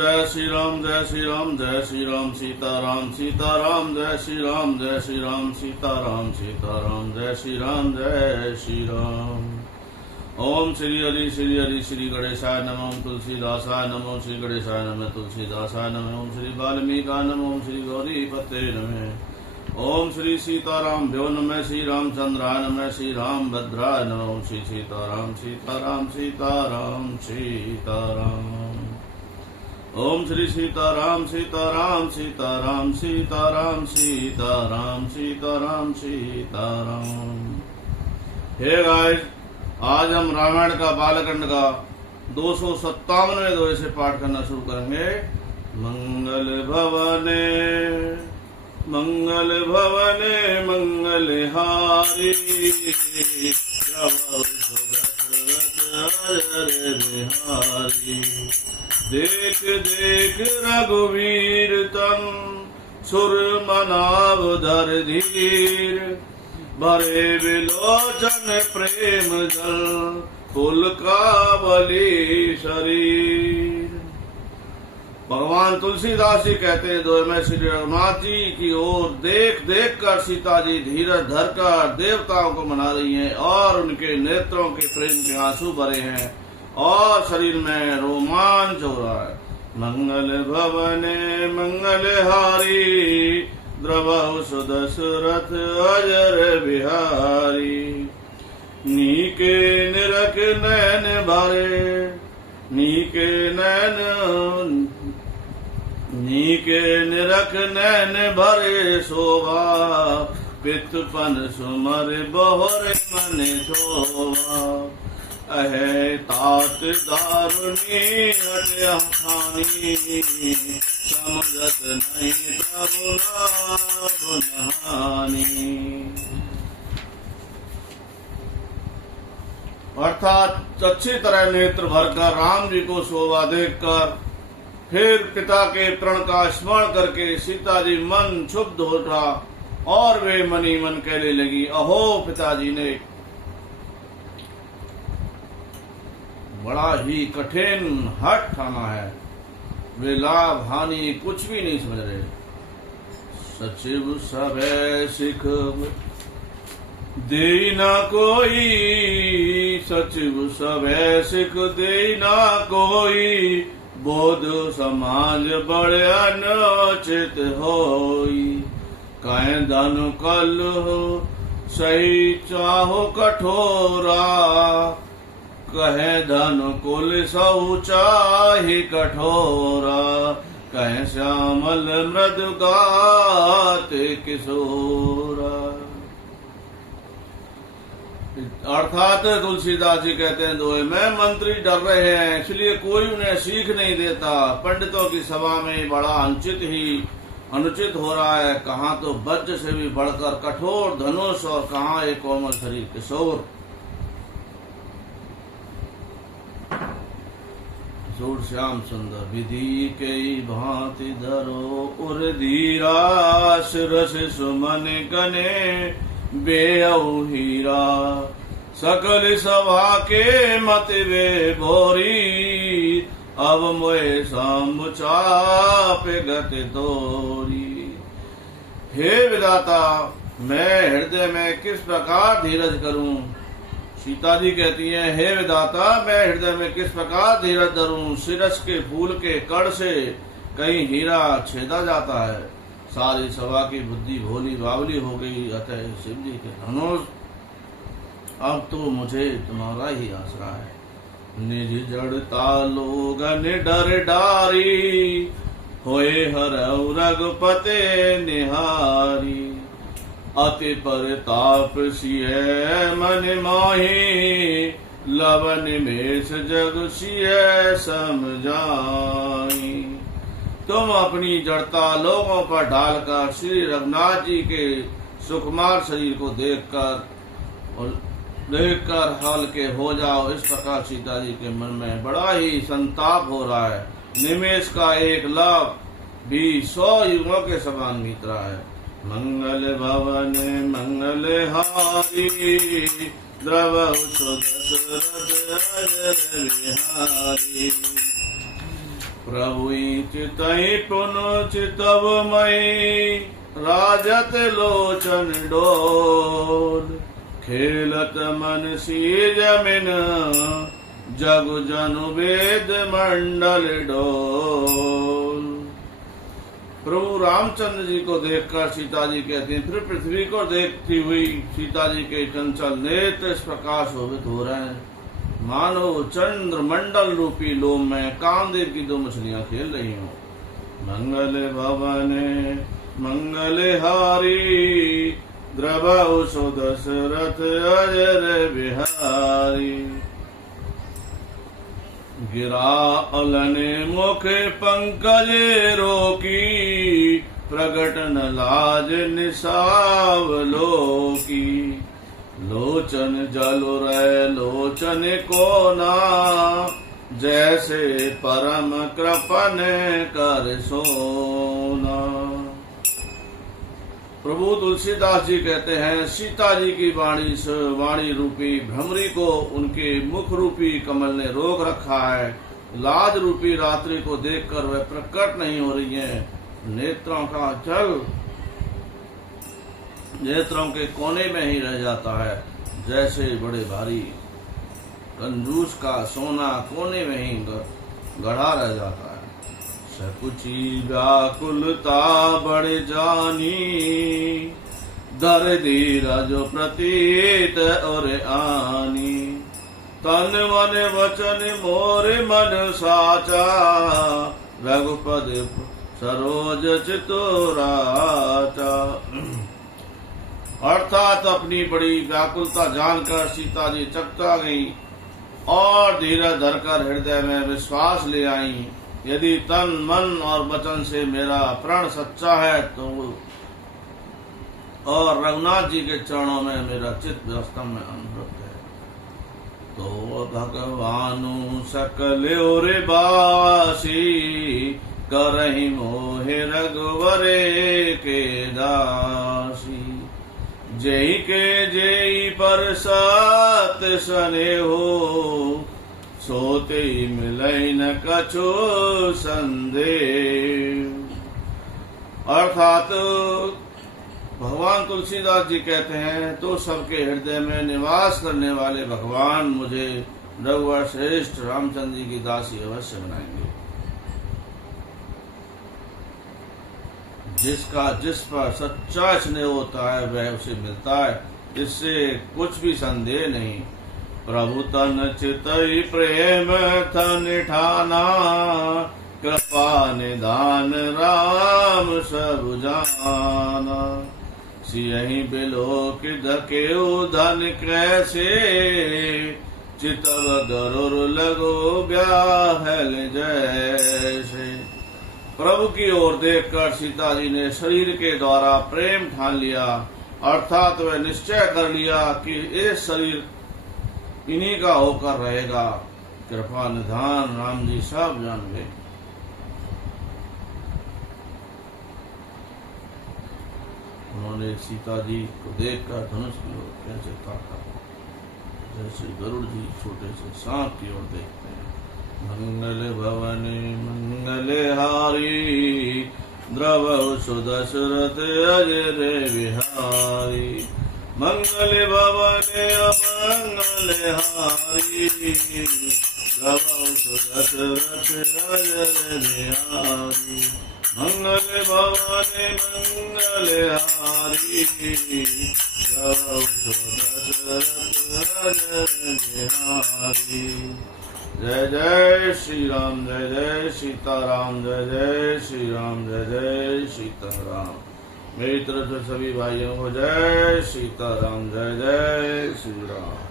जय श्री राम, जय श्री राम, जय श्री राम, सीताराम सीताराम, जय श्री राम, जय श्री राम, सीताराम सीताराम, जय श्री राम, जय श्री राम। ओम श्री हरि श्री गणेशाय नमः। ओम तुलसीदासाय नमः। ओम श्री गणेशाय नमः। तुलसीदासाय नमः। ओम श्री वाल्मीकाय नमः। ओम श्री गौरी पते नमः। ओम श्री सीताराम भ्यो नमः। श्री रामचंद्राय नमः। श्री राम भद्राय नमः। ओम श्री सीताराम सीताराम सीताराम सीताराम। ओम श्री सीताराम सीताराम सीताराम सीताराम सीताराम सीताराम सीताराम। हे गाइस, आज हम रामायण का बालकांड का 257वें दोहे से पाठ करना शुरू करेंगे। मंगल भवने मंगल भवने मंगलहारी, बिहारी। देख देख रघुवीर तन, सुर मनाव धर धीर। भरे विलोचन प्रेम जल, पुलकावली शरीर। भगवान तुलसीदास जी कहते हैं दोहे में श्री रघुनाथ जी की ओर देख देख कर सीता जी धीरज धरकर देवताओं को मना रही हैं और उनके नेत्रों के प्रेम के आंसू भरे हैं और शरीर में रोमांच हो रहा है। मंगल भवने मंगलहारी, द्रवहु सुदशरथ अजर बिहारी। नीके निरख नैन भरे, नीके निरख नैन भरे शोभा। पितपन सुमर बहुर मन शोभा। अहे तात दारुणी हटहानी, समझत नहीं प्रभु नानी। अर्थात अच्छी तरह नेत्र भरकर राम जी को शोभा देखकर फिर पिता के प्रण का स्मरण करके सीता जी मन क्षुब्ध हो उठा और वे मनी मन कहने लगी, अहो पिताजी ने बड़ा ही कठिन हठ ठाना है। वे लाभ हानि कुछ भी नहीं समझ रहे। सचिव सभै सिख दे न कोई, सचिव सभै सिख दे न कोई। बोध समाज बड़े अनुचित होई। कह धन कल हो सही चाहो कठोरा। कहे धन कुल सौ चाहि कठोरा। कहे श्यामल मृदु गाते किशोरा। अर्थात तुलसीदास जी कहते हैं दोहे में मंत्री डर रहे हैं, इसलिए कोई उन्हें सीख नहीं देता। पंडितों की सभा में बड़ा अनुचित हो रहा है। कहाँ तो वज्र से भी बढ़कर कठोर धनुष और कहाँ एक कोमल शरीर किशोर। श्याम सुंदर विधि के भांति धरो उर धीरा। शिरस सुमन गने बेअहु हीरा। सकल सभा के मत वे भोरी। अब मोए समुचाप गति तोरी। हे विधाता, मैं हृदय में किस प्रकार धीरज करूं। सीता जी कहती हैं, हे विधाता, मैं हृदय में किस प्रकार धीरज धरूं। शिरस के फूल के कण से कहीं हीरा छेदा जाता है। सारी सभा की बुद्धि भोली बावली हो गई। अतः शिव जी के धनुष, अब तो मुझे तुम्हारा ही आसरा है। निज जड़ता लोगन डर डारी। होए हरऊ रघुपते निहारी। अति परताप सिय मन माही। लवन मेष जग सिय समझाई। तुम अपनी जड़ता लोगों पर डालकर श्री रघुनाथ जी के सुकुमार शरीर को देखकर हल्के हो जाओ। इस प्रकार सीता जी के मन में बड़ा ही संताप हो रहा है। निमेष का एक लाभ भी 100 युगों के समान बीत रहा है। मंगल भवन मंगलहारी। द्रवहु सुदशरथ अजर बिहारी। प्रभु चितहि पुन चितव मई राजत लोचन डोल खेलत मन सीज मिन जग जनु वेद मंडल डोल। प्रभु रामचंद्र जी को देखकर सीता जी कहती हैं, फिर पृथ्वी को देखती हुई सीता जी के चंचल नेत्र इस प्रकार शोभित हो रहे हैं मानो चंद्र मंडल रूपी लोम में कामदेव की दो मछलियां खेल रही हों। मंगल भवने मंगल हारी द्रवौ सो दशरथ अजर बिहारी। गिरा अलने मुख पंकज रोकी प्रगट न लाज निसावलोकी। लोचन जल रै लोचन कोना जैसे परम कृपन कर सोना। प्रभु तुलसीदास जी कहते हैं, सीता जी की वाणी रूपी भ्रमरी को उनके मुख रूपी कमल ने रोक रखा है। लाज रूपी रात्रि को देखकर वह प्रकट नहीं हो रही है। नेत्रों का जल नेत्रों के कोने में ही रह जाता है, जैसे बड़े भारी कंजूस का सोना कोने में ही गढ़ा रह जाता है। सकुची व्याकुलता बढ़ जानी दर धीरज प्रतीत और आनी। तन मन वचन मोर मन साचा रघुपद सरोज चितोराचा। अर्थात अपनी बड़ी व्याकुलता जानकर सीता जी चकता गई और धीरज धरकर हृदय में विश्वास ले आई। यदि तन मन और वचन से मेरा प्रण सच्चा है तो और रघुनाथ जी के चरणों में मेरा चित्त वास्तव में अनुभव है तो भगवानु सकल और बासी करहि मोहे रघुवरे के दासी। जय के जय पर सत सने हो सोते मिलई न कछु संदेह। अर्थात भगवान तुलसीदास जी कहते हैं, तो सबके हृदय में निवास करने वाले भगवान मुझे रघुवर श्रेष्ठ रामचंद्र जी की दासी अवश्य बनाएंगे। जिसका जिस पर सच्चा स्नेह होता है वह उसे मिलता है, इससे कुछ भी संदेह नहीं। प्रभु तन चितई प्रेम तन ठाना कृपा निधान राम सब जाना। सियहि बिलोक धकेउ धन कैसे चितव गरुर लगो ब्याहल जैसे। प्रभु की ओर देखकर सीता जी ने शरीर के द्वारा प्रेम ठान लिया, अर्थात वह निश्चय कर लिया कि ये शरीर इन्हीं का होकर रहेगा। कृपा निधान राम जी सब जान गए। उन्होंने सीता जी को देखकर धनुष की ओर कैसे ताका, जैसे गरुड़ जी छोटे से सांप की ओर देखते हैं। मंगल भवने मंगल हारी द्रवौ सुदशरथ अजर बिहारी। मंगल भवने मंगल हारी द्रवौ सुदशरथ अजर बिहारी। मंगल भवने मंगल हारी द्रवौ सुदशरथ अजर बिहारी। जय जय श्री राम, जय जय सीताराम, जय जय श्री राम, जय जय सीताराम। मेरी तरफ से सभी भाइयों को जय सीताराम, जय जय श्री राम।